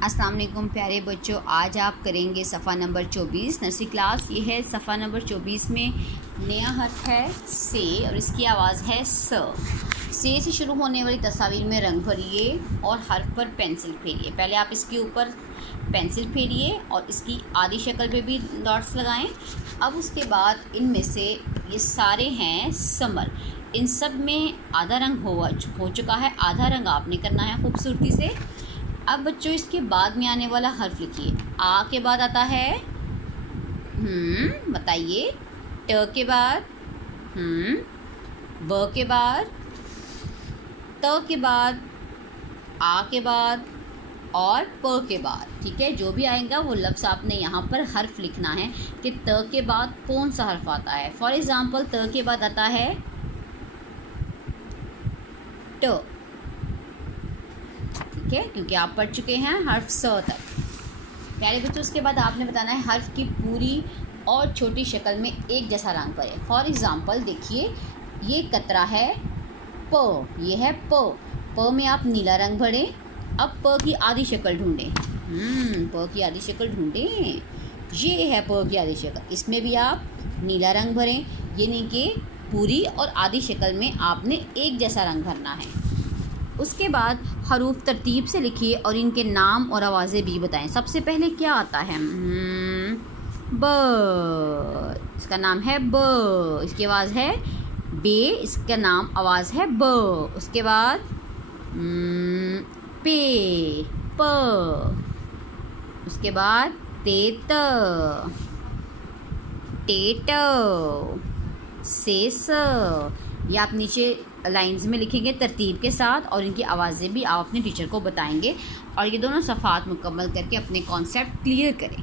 अस्सलाम वालेकुम प्यारे बच्चों, आज आप करेंगे सफ़ा नंबर 24 नर्सरी क्लास। ये है सफ़ा नंबर 24 में नया हर्फ है से और इसकी आवाज़ है स। से शुरू होने वाली तस्वीर में रंग भरिए और हर्फ पर पेंसिल फेरिए। पहले आप इसके ऊपर पेंसिल फेरिए और इसकी आधी शक्ल पे भी डॉट्स लगाएं। अब उसके बाद इनमें से ये सारे हैं समर, इन सब में आधा रंग हो चुका है, आधा रंग आपने करना है खूबसूरती से। अब बच्चों इसके बाद में आने वाला हर्फ लिखिए। आ के बाद आता है बताइए, ट के बाद ब के बाद, त के बाद, आ के बाद और प के बाद। ठीक है, जो भी आएगा वो लफ्ज़ आपने यहाँ पर हर्फ लिखना है कि त के बाद कौन सा हर्फ आता है। फॉर एग्ज़ाम्पल त के बाद आता है ट, ठीक है, क्योंकि आप पढ़ चुके हैं हर्फ स तक। प्यारे बच्चों, उसके बाद आपने बताना है हर्फ की पूरी और छोटी शक्ल में एक जैसा रंग भरें। फॉर एग्ज़ाम्पल देखिए, ये कतरा है प, ये है प में आप नीला रंग भरें। अब प की आधी शक्ल ढूंढें। प की आधी शक्ल ढूंढें, ये है प की आधी शक्ल, इसमें भी आप नीला रंग भरें। यानी कि पूरी और आधी शक्ल में आपने एक जैसा रंग भरना है। उसके बाद हरूफ तरतीब से लिखिए और इनके नाम और आवाज़ें भी बताएं। सबसे पहले क्या आता है? ब, इसका नाम है ब, इसकी आवाज़ है बे, इसका नाम आवाज़ है ब। उसके बाद पे, प, उसके बाद तेत, टेट, सेस। ये आप नीचे लाइंस में लिखेंगे तरतीब के साथ और इनकी आवाज़ें भी आप अपने टीचर को बताएंगे और ये दोनों सफ़ात मुकम्मल करके अपने कॉन्सेप्ट क्लियर करें।